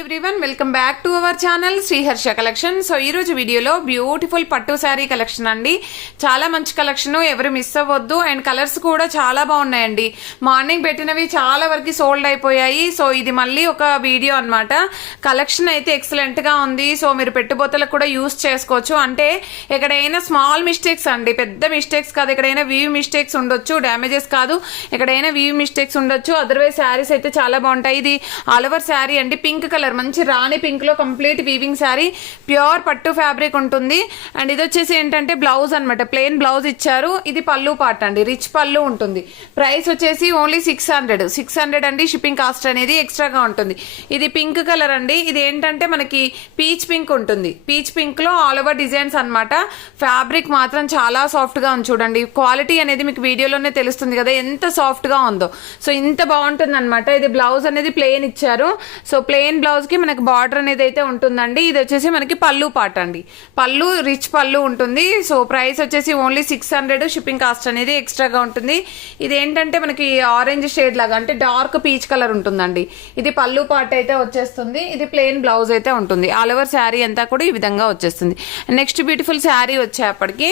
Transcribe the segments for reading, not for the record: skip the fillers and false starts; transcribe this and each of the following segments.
Everyone welcome back to our channel Sriharsha collection. So ఈ రోజు వీడియోలో బ్యూటిఫుల్ పట్టు శారీ కలెక్షన్ అండి. చాలా మంచి కలెక్షన్, ఎవరు మిస్ అవ్వద్దు. అండ్ కలర్స్ కూడా చాలా బాగున్నాయండి. మార్నింగ్ పెట్టినవి చాలా వరకు సోల్డ్ అయిపోయాయి. సో ఇది మళ్ళీ ఒక వీడియో అన్నమాట. కలెక్షన్ అయితే ఎక్సలెంట్ గా ఉంది. సో మీరు పెట్టుబోతలకు కూడా యూస్ చేసుకోవచ్చు. అంటే ఎక్కడైనా స్మాల్ మిస్టేక్స్ అండి, పెద్ద మిస్టేక్స్ కాదు. ఎక్కడైనా వీవ్ మిస్టేక్స్ ఉండొచ్చు, డ్యామేజెస్ కాదు, ఎక్కడైనా వీవ్ మిస్టేక్స్ ఉండొచ్చు. అదర్వైజ్ శారీస్ అయితే చాలా బాగుంటాయి. ఇది ఆల్ ఓవర్ శారీ అండి, పింక్ కలర్, మంచి రాణి పింక్ లో కంప్లీట్ వీవింగ్ శారీ, ప్యూర్ పట్టు ఫ్యాబ్రిక్ ఉంటుంది. అండ్ ఇది వచ్చేసి ఏంటంటే బ్లౌజ్ అనమాట, ప్లెయిన్ బ్లౌజ్ ఇచ్చారు. ఇది పళ్ళు పార్ట్ అండి, రిచ్ పళ్ళు ఉంటుంది. ప్రైస్ వచ్చేసి ఓన్లీ 600 అండి. షిప్పింగ్ కాస్ట్ అనేది ఎక్స్ట్రాగా ఉంటుంది. ఇది పింక్ కలర్ అండి. ఇది ఏంటంటే మనకి పీచ్ పింక్ ఉంటుంది. పీచ్ పింక్ లో ఆల్ ఓవర్ డిజైన్స్ అనమాట. ఫ్యాబ్రిక్ మాత్రం చాలా సాఫ్ట్ గా ఉంది చూడండి. క్వాలిటీ అనేది మీకు వీడియోలోనే తెలుస్తుంది కదా ఎంత సాఫ్ట్ గా ఉందో. సో ఇంత బాగుంటుంది అనమాట. ఇది బ్లౌజ్ అనేది ప్లెయిన్ ఇచ్చారు. సో ప్లెయిన్ బ్లౌజ్ కి మనకి బార్డర్ అనేది అయితే ఉంటుందండి. ఇది వచ్చేసి మనకి పళ్ళు పార్ట్ అండి, పళ్ళు రిచ్ పళ్ళు ఉంటుంది. సో ప్రైస్ వచ్చేసి ఓన్లీ 600. షిప్పింగ్ కాస్ట్ అనేది ఎక్స్ట్రాగా ఉంటుంది. ఇది ఏంటంటే మనకి ఆరెంజ్ షేడ్ లాగా, అంటే డార్క్ పీచ్ కలర్ ఉంటుందండి. ఇది పళ్ళు పార్ట్ అయితే వచ్చేస్తుంది. ఇది ప్లెయిన్ బ్లౌజ్ అయితే ఉంటుంది. ఆల్ ఓవర్ శారీ అంతా కూడా ఈ విధంగా వచ్చేస్తుంది. నెక్స్ట్ బ్యూటిఫుల్ శారీ వచ్చేప్పటికి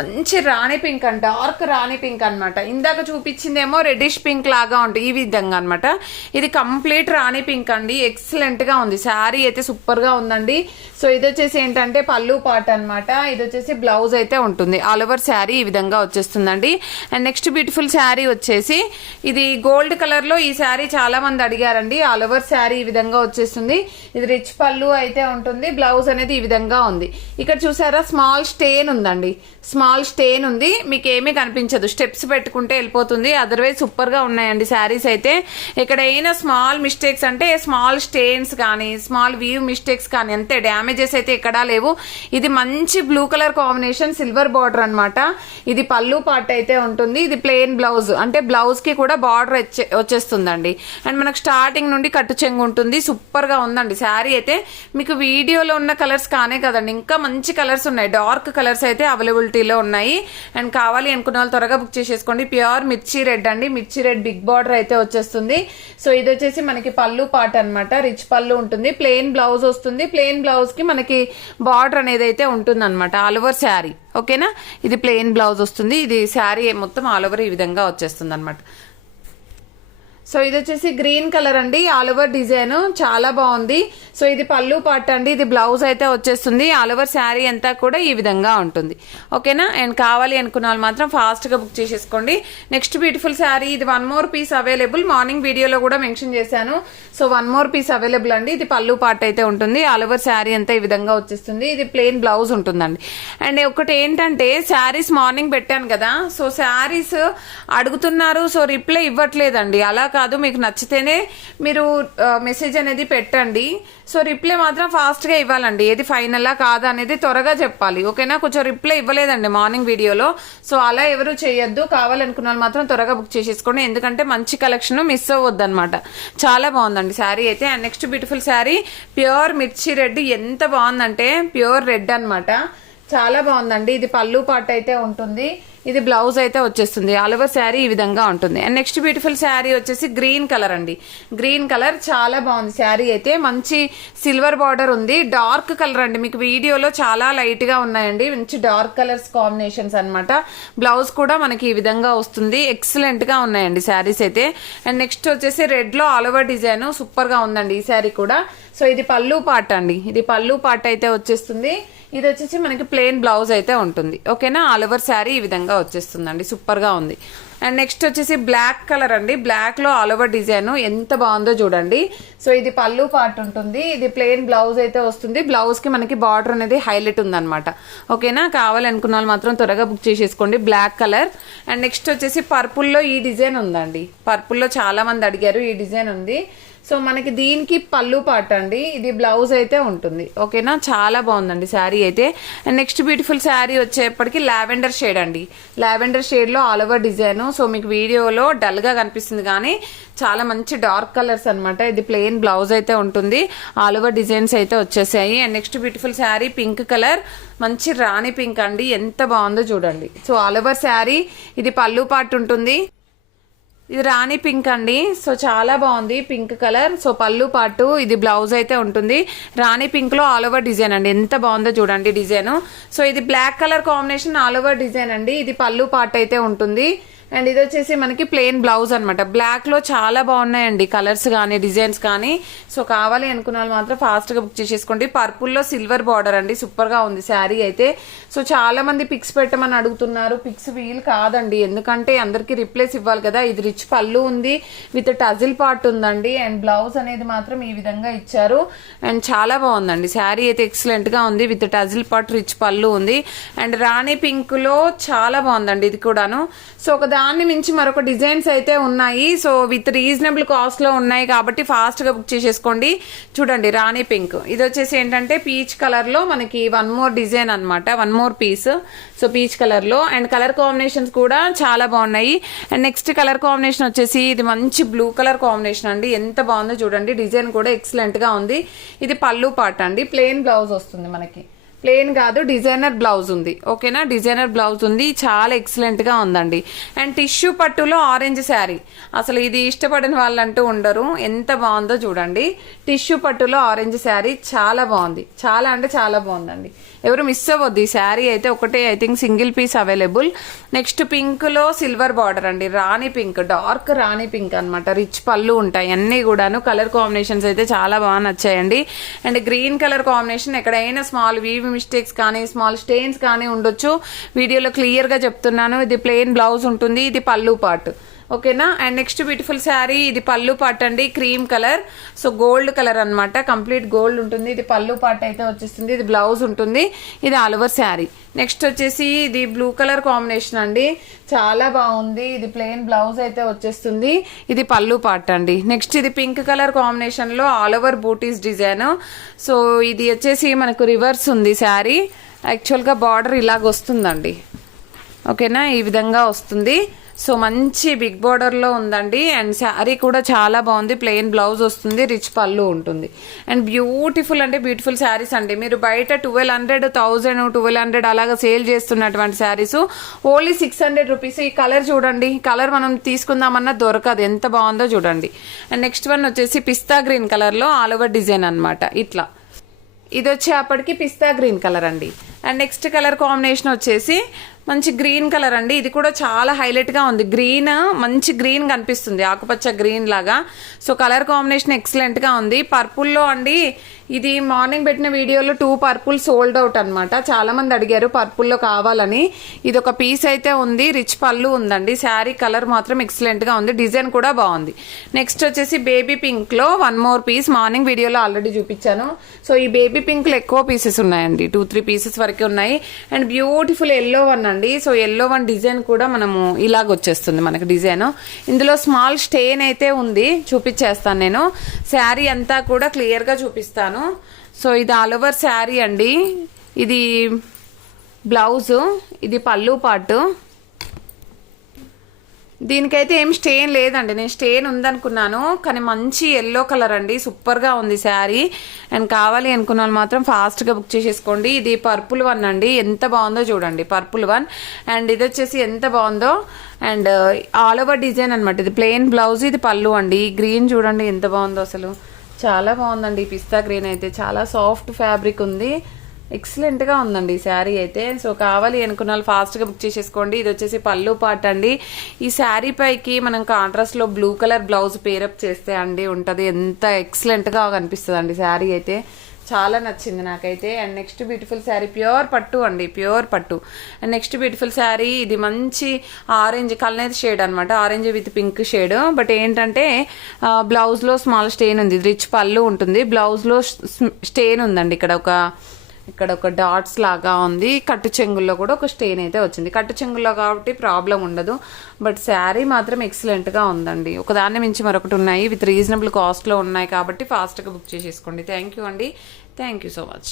మంచి రాణి పింక్ అండి, డార్క్ రాణి పింక్ అనమాట. ఇందాక చూపించిందేమో రెడ్డిష్ పింక్ లాగా ఉంటుంది, ఈ విధంగా అనమాట. ఇది కంప్లీట్ రాణి పింక్ అండి, ఎక్సలెంట్ గా ఉంది. శారీ అయితే సూపర్ గా ఉందండి. సో ఇది వచ్చేసి ఏంటంటే పళ్ళు పార్ట్ అనమాట. ఇది వచ్చేసి బ్లౌజ్ అయితే ఉంటుంది. ఆల్ ఓవర్ శారీ ఈ విధంగా వచ్చేస్తుందండి. అండ్ నెక్స్ట్ బ్యూటిఫుల్ శారీ వచ్చేసి ఇది గోల్డ్ కలర్ లో. ఈ శారీ చాలా మంది అడిగారండి. ఆల్ ఓవర్ శారీ ఈ విధంగా వచ్చేస్తుంది. ఇది రిచ్ పళ్ళు అయితే ఉంటుంది. బ్లౌజ్ అనేది ఈ విధంగా ఉంది. ఇక్కడ చూసారా స్మాల్ స్టెయిన్ ఉందండి, స్మాల్ స్టెయిన్ ఉంది. మీకు ఏమీ కనిపించదు, స్టెప్స్ పెట్టుకుంటే వెళ్ళిపోతుంది. అదర్వైజ్ సూపర్ గా ఉన్నాయండి శారీస్ అయితే. ఎక్కడైనా స్మాల్ మిస్టేక్స్ అంటే స్మాల్ స్టెయిన్స్ కానీ స్మాల్ వీవ్ మిస్టేక్స్ కానీ అంతే, డ్యామేజెస్ అయితే ఎక్కడా లేవు. ఇది మంచి blue colour combination, silver border అనమాట. ఇది పళ్ళు పార్ట్ అయితే ఉంటుంది. ఇది ప్లెయిన్ బ్లౌజ్, అంటే బ్లౌజ్ కి కూడా బార్డర్ వచ్చేస్తుందండి. అండ్ మనకు స్టార్టింగ్ నుండి కట్టు చెంగు ఉంటుంది. సూపర్ గా ఉందండి శారీ అయితే. మీకు వీడియోలో ఉన్న కలర్స్ కానే కదండి, ఇంకా మంచి కలర్స్ ఉన్నాయి. డార్క్ కలర్స్ అయితే అవైలబిలిటీలో ఉన్నాయి. అండ్ కావాలి అనుకున్న వాళ్ళు త్వరగా బుక్ చేసేసుకోండి. ప్యూర్ మిర్చి రెడ్ అండి, మిర్చి రెడ్ బిగ్ బార్డర్ అయితే వచ్చేస్తుంది. సో ఇది వచ్చేసి మనకి పళ్ళు పార్ట్ అనమాట, రిచ్ పళ్ళు ఉంటుంది. ప్లెయిన్ బ్లౌజ్ వస్తుంది. ప్లెయిన్ బ్లౌజ్ కి మనకి బార్డర్ అనేది అయితే ఉంటుంది అనమాట ఆల్ ఓవర్ శారీ. ఓకేనా, ఇది ప్లెయిన్ బ్లౌజ్ వస్తుంది. ఇది శారీ మొత్తం ఆల్ ఓవర్ ఈ విధంగా వచ్చేస్తుంది అనమాట. సో ఇది వచ్చేసి గ్రీన్ కలర్ అండి, ఆల్ ఓవర్ డిజైన్ చాలా బాగుంది. సో ఇది పళ్ళు పార్ట్ అండి, ఇది బ్లౌజ్ అయితే వచ్చేస్తుంది. ఆల్ ఓవర్ శారీ అంతా కూడా ఈ విధంగా ఉంటుంది. ఓకేనా, అండ్ కావాలి అనుకున్న వాళ్ళు మాత్రం ఫాస్ట్ గా బుక్ చేసేసుకోండి. నెక్స్ట్ బ్యూటిఫుల్ శారీ, ఇది 1 more పీస్ అవైలబుల్. మార్నింగ్ వీడియోలో కూడా మెన్షన్ చేశాను. సో 1 more పీస్ అవైలబుల్ అండి. ఇది పళ్ళు పార్ట్ అయితే ఉంటుంది. ఆల్ ఓవర్ శారీ అంతా ఈ విధంగా వచ్చేస్తుంది. ఇది ప్లెయిన్ బ్లౌజ్ ఉంటుందండి. అండ్ ఒకటి ఏంటంటే శారీస్ మార్నింగ్ పెట్టాను కదా, సో శారీస్ అడుగుతున్నారు. సో రిప్లై ఇవ్వట్లేదండి. అలా కాదు, మీకు నచ్చితేనే మీరు మెసేజ్ అనేది పెట్టండి. సో రిప్లై మాత్రం ఫాస్ట్ గా ఇవ్వాలండి. ఏది ఫైనల్ కాదా అనేది త్వరగా చెప్పాలి. ఓకేనా, కొంచెం రిప్లై ఇవ్వలేదండి మార్నింగ్ వీడియోలో. సో అలా ఎవరు చేయొద్దు. కావాలనుకున్న వాళ్ళు మాత్రం త్వరగా బుక్ చేసేసుకోండి, ఎందుకంటే మంచి కలెక్షన్ మిస్ అవ్వద్దు అనమాట. చాలా బాగుందండి శారీ అయితే. And next beautiful sari pure మిర్చి రెడ్, ఎంత బాగుందంటే ప్యూర్ రెడ్ అనమాట. చాలా బాగుందండి. ఇది పళ్ళు పార్ట్ అయితే ఉంటుంది. ఇది బ్లౌజ్ అయితే వచ్చేస్తుంది. ఆల్ ఓవర్ శారీ ఈ విధంగా ఉంటుంది. అండ్ నెక్స్ట్ బ్యూటిఫుల్ శారీ వచ్చేసి గ్రీన్ కలర్ అండి. గ్రీన్ కలర్ చాలా బాగుంది శారీ అయితే. మంచి సిల్వర్ బార్డర్ ఉంది. డార్క్ కలర్ అండి, మీకు వీడియోలో చాలా లైట్ గా ఉన్నాయండి. మంచి డార్క్ కలర్స్ కాంబినేషన్స్ అనమాట. బ్లౌజ్ కూడా మనకి ఈ విధంగా వస్తుంది. ఎక్సలెంట్ గా ఉన్నాయండి శారీస్ అయితే. అండ్ నెక్స్ట్ వచ్చేసి రెడ్ లో ఆల్ ఓవర్ డిజైన్ సూపర్ గా ఉందండి ఈ శారీ కూడా. సో ఇది పళ్ళు పార్ట్ అండి, ఇది పళ్ళు పార్ట్ అయితే వచ్చేస్తుంది. ఇది వచ్చేసి మనకి ప్లెయిన్ బ్లౌజ్ అయితే ఉంటుంది. ఓకేనా, ఆల్ ఓవర్ శారీ ఈ విధంగా వచ్చేస్తుందండి. సూపర్ గా ఉంది. అండ్ నెక్స్ట్ వచ్చేసి బ్లాక్ కలర్ అండి. బ్లాక్ లో ఆల్ ఓవర్ డిజైన్ ఎంత బాగుందో చూడండి. సో ఇది పళ్ళు పార్ట్ ఉంటుంది. ఇది ప్లెయిన్ బ్లౌజ్ అయితే వస్తుంది. బ్లౌజ్ కి మనకి బార్డర్ అనేది హైలైట్ ఉందన్నమాట. ఓకేనా, కావాలనుకున్న వాళ్ళు మాత్రం త్వరగా బుక్ చేసేసుకోండి. Black colour. అండ్ నెక్స్ట్ వచ్చేసి పర్పుల్ లో ఈ డిజైన్ ఉందండి. పర్పుల్ లో చాలా మంది అడిగారు, ఈ డిజైన్ ఉంది. సో మనకి దీనికి పళ్ళు పార్ట్ అండి, ఇది బ్లౌజ్ అయితే ఉంటుంది. ఓకేనా, చాలా బాగుందండి శారీ అయితే. అండ్ నెక్స్ట్ బ్యూటిఫుల్ శారీ వచ్చేప్పటికి లావెండర్ షేడ్ అండి. లావెండర్ షేడ్ లో ఆల్ ఓవర్ డిజైన్. సో మీకు వీడియోలో డల్ గా కనిపిస్తుంది కానీ చాలా మంచి డార్క్ కలర్స్ అనమాట. ఇది ప్లెయిన్ బ్లౌజ్ అయితే ఉంటుంది. ఆల్ ఓవర్ డిజైన్స్ అయితే వచ్చేసాయి. And next beautiful sari pink colour, మంచి రాణి పింక్ అండి, ఎంత బాగుందో చూడండి. సో ఆల్ ఓవర్ శారీ ఇది పళ్ళు పార్ట్ ఉంటుంది. ఇది రాణి పింక్ అండి. సో చాలా బాగుంది పింక్ కలర్. సో పళ్ళు పాటు ఇది బ్లౌజ్ అయితే ఉంటుంది. రాణి పింక్ లో ఆల్ ఓవర్ డిజైన్ అండి, ఎంత బాగుందో చూడండి డిజైన్. సో ఇది black colour combination all over design అండి. ఇది పళ్ళు పాటు అయితే ఉంటుంది. అండ్ ఇది వచ్చేసి మనకి ప్లెయిన్ బ్లౌజ్ అనమాట. బ్లాక్ లో చాలా బాగున్నాయండి కలర్స్ కానీ డిజైన్స్ కానీ. సో కావాలి అనుకున్న వాళ్ళు మాత్రం ఫాస్ట్ గా బుక్ చేసేసుకోండి. పర్పుల్ లో సిల్వర్ బార్డర్ అండి, సూపర్ గా ఉంది శారీ అయితే. సో చాలా మంది పిక్స్ పెట్టమని అడుగుతున్నారు, పిక్స్ వీల్ కాదండి, ఎందుకంటే అందరికి రిప్లేస్ ఇవ్వాలి కదా. ఇది రిచ్ పళ్ళు ఉంది విత్ టజిల్ పార్ట్ ఉందండి. అండ్ బ్లౌజ్ అనేది మాత్రం ఈ విధంగా ఇచ్చారు. అండ్ చాలా బాగుందండి శారీ అయితే, ఎక్సలెంట్ గా ఉంది విత్ టజిల్ పార్ట్, రిచ్ పళ్ళు ఉంది. అండ్ రాణి పింక్ లో చాలా బాగుందండి ఇది కూడాను. సో ఒక దాన్ని మించి మరొక డిజైన్స్ అయితే ఉన్నాయి. సో విత్ రీజనబుల్ కాస్ట్ లో ఉన్నాయి కాబట్టి ఫాస్ట్ గా బుక్ చేసేసుకోండి. చూడండి రాణి పింక్, ఇది వచ్చేసి ఏంటంటే పీచ్ కలర్ లో మనకి వన్ మోర్ డిజైన్ అనమాట, one more piece. So peach colour లో అండ్ కలర్ కాంబినేషన్స్ కూడా చాలా బాగున్నాయి. అండ్ నెక్స్ట్ కలర్ కాంబినేషన్ వచ్చేసి ఇది మంచి బ్లూ కలర్ కాంబినేషన్ అండి, ఎంత బాగుందో చూడండి. డిజైన్ కూడా ఎక్సలెంట్ గా ఉంది. ఇది పళ్ళు పార్ట్ అండి, ప్లెయిన్ బ్లౌజ్ వస్తుంది మనకి, ప్లెయిన్ కాదు డిజైనర్ బ్లౌజ్ ఉంది. ఓకేనా, డిజైనర్ బ్లౌజ్ ఉంది, చాలా ఎక్సలెంట్ గా ఉందండి. అండ్ టిష్యూ పట్టులో ఆరెంజ్ శారీ, అసలు ఇది ఇష్టపడిన వాళ్ళంటూ ఉండరు, ఎంత బాగుందో చూడండి. టిష్యూ పట్టులో ఆరెంజ్ శారీ చాలా బాగుంది, చాలా అంటే చాలా బాగుందండి. ఎవరు మిస్ అవ్వద్దు ఈ శారీ అయితే, ఒకటే I think single piece available. Next pink లో సిల్వర్ బార్డర్ అండి, రాణి పింక్, డార్క్ రాణి పింక్ అనమాట. రిచ్ పళ్ళు ఉంటాయి అన్ని కూడాను. కలర్ కాంబినేషన్స్ అయితే చాలా బాగా నచ్చాయండి. అండ్ గ్రీన్ కలర్ కాంబినేషన్, ఎక్కడైనా స్మాల్ వీవ్ మిస్టేక్స్ కానీ స్మాల్ స్టెయిన్స్ కానీ ఉండొచ్చు, వీడియోలో క్లియర్ గా చెప్తున్నాను. ఇది ప్లెయిన్ బ్లౌజ్ ఉంటుంది, ఇది పళ్ళు పార్ట్. ఓకేనా. అండ్ నెక్స్ట్ బ్యూటిఫుల్ శారీ, ఇది పళ్ళు పార్ట్ అండి, cream colour. So gold colour అనమాట, కంప్లీట్ గోల్డ్ ఉంటుంది. ఇది పళ్ళు పార్ట్ అయితే వచ్చేస్తుంది, ఇది బ్లౌజ్ ఉంటుంది, ఇది ఆల్ ఓవర్ శారీ. నెక్స్ట్ వచ్చేసి ఇది బ్లూ కలర్ కాంబినేషన్ అండి, చాలా బాగుంది. ఇది ప్లెయిన్ బ్లౌజ్ అయితే వచ్చేస్తుంది, ఇది పళ్ళు పార్ట్ అండి. నెక్స్ట్ ఇది పింక్ కలర్ కాంబినేషన్ లో ఆల్ ఓవర్ బూటీస్ డిజైన్. సో ఇది వచ్చేసి మనకు రివర్స్ ఉంది శారీ, యాక్చువల్ గా బార్డర్ ఇలాగ వస్తుందండి. ఓకేనా, ఈ విధంగా వస్తుంది. సో మంచి బిగ్ బార్డర్ లో ఉందండి. అండ్ శారీ కూడా చాలా బాగుంది, ప్లెయిన్ బ్లౌజ్ వస్తుంది, రిచ్ పళ్ళు ఉంటుంది. అండ్ బ్యూటిఫుల్ అంటే బ్యూటిఫుల్ శారీస్ అండి. మీరు బయట 1200, 1000, 1200 అలాగా సేల్ చేస్తున్నటువంటి శారీస్ ఓన్లీ 600 రూపీస్. ఈ కలర్ చూడండి, కలర్ మనం తీసుకుందామన్నా దొరకదు, ఎంత బాగుందో చూడండి. అండ్ నెక్స్ట్ వన్ వచ్చేసి పిస్తా గ్రీన్ కలర్ లో ఆల్ ఓవర్ డిజైన్ అనమాట, ఇట్లా. ఇది వచ్చేప్పటికి పిస్తా గ్రీన్ కలర్ అండి. అండ్ నెక్స్ట్ కలర్ కాంబినేషన్ వచ్చేసి మంచి గ్రీన్ కలర్ అండి, ఇది కూడా చాలా హైలైట్ గా ఉంది. గ్రీన్, మంచి గ్రీన్ కనిపిస్తుంది, ఆకుపచ్చ గ్రీన్ లాగా. సో కలర్ కాంబినేషన్ ఎక్సలెంట్ గా ఉంది. పర్పుల్ లో అండి, ఇది మార్నింగ్ పెట్టిన వీడియోలో 2 పర్పుల్ సోల్డ్ అవుట్ అనమాట. చాలా మంది అడిగారు పర్పుల్ లో కావాలని. ఇది ఒక పీస్ అయితే ఉంది, రిచ్ పళ్ళు ఉందండి. శారీ కలర్ మాత్రం ఎక్సలెంట్ గా ఉంది, డిజైన్ కూడా బాగుంది. నెక్స్ట్ వచ్చేసి బేబీ పింక్ లో వన్ మోర్ పీస్, మార్నింగ్ వీడియోలో ఆల్రెడీ చూపించాను. సో ఈ బేబీ పింక్ లో ఎక్కువ పీసెస్ ఉన్నాయండి, 2-3 పీసెస్ వరకే ఉన్నాయి. అండ్ బ్యూటిఫుల్ ఎల్లో వన్ అండి. సో ఎల్లో వన్ డిజైన్ కూడా మనము ఇలాగ వచ్చేస్తుంది మనకి డిజైన్. ఇందులో స్మాల్ స్టెయిన్ అయితే ఉంది, చూపించేస్తాను నేను. శారీ అంతా కూడా క్లియర్ గా చూపిస్తాను. సో ఇది ఆల్ ఓవర్ శారీ అండి, ఇది బ్లౌజ్, ఇది పళ్ళు పార్ట్. దీనికైతే ఏం స్టెయిన్ లేదండి, నేను స్టెయిన్ ఉందనుకున్నాను కానీ మంచి ఎల్లో కలర్ అండి, సూపర్ గా ఉంది శారీ. అండ్ కావాలి అనుకున్న వాళ్ళు మాత్రం ఫాస్ట్ గా బుక్ చేసేసుకోండి. ఇది పర్పుల్ వన్ అండి, ఎంత బాగుందో చూడండి, పర్పుల్ వన్. అండ్ ఇది వచ్చేసి ఎంత బాగుందో. అండ్ ఆల్ ఓవర్ డిజైన్ అనమాట, ఇది ప్లెయిన్ బ్లౌజ్, ఇది పళ్ళు అండి. గ్రీన్ చూడండి ఎంత బాగుందో, అసలు చాలా బాగుందండి. పిస్తా గ్రీన్ అయితే చాలా సాఫ్ట్ ఫ్యాబ్రిక్ ఉంది, ఎక్సలెంట్ గా ఉందండి ఈ శారీ అయితే. సో కావాలి అనుకున్న వాళ్ళు ఫాస్ట్ గా బుక్ చేసేసుకోండి. ఇది వచ్చేసి పళ్ళు పార్ట్ అండి. ఈ శారీ పైకి మనం కాంట్రాస్ట్ లో బ్లూ కలర్ బ్లౌజ్ పేరప్ చేస్తే అండి ఉంటది, ఎంత ఎక్సలెంట్ గా కనిపిస్తుంది అండి శారీ అయితే. చాలా నచ్చింది నాకైతే. And next beautiful sari pure పట్టు అండి, ప్యూర్ పట్టు. అండ్ నెక్స్ట్ బ్యూటిఫుల్ శారీ, ఇది మంచి ఆరెంజ్ కలర్ షేడ్ అనమాట, orange with pink shade. But ఏంటంటే బ్లౌజ్ లో స్మాల్ స్టెయిన్ ఉంది, రిచ్ పళ్ళు ఉంటుంది, బ్లౌజ్ లో స్టెయిన్ ఉందండి. ఇక్కడ ఒక డాట్స్ లాగా ఉంది. కట్టు చెంగుల్లో కూడా ఒక స్టెయిన్ అయితే వచ్చింది. కట్టు చెంగుల్లో కాబట్టి ప్రాబ్లం ఉండదు, బట్ శారీ మాత్రం ఎక్సలెంట్ గా ఉందండి. ఒకదాన్ని మించి మరొకటి ఉన్నాయి, విత్ రీజనబుల్ కాస్ట్ లో ఉన్నాయి కాబట్టి ఫాస్ట్ గా బుక్ చేసేసుకోండి. థ్యాంక్ యూ అండి, థ్యాంక్ యూ సో మచ్.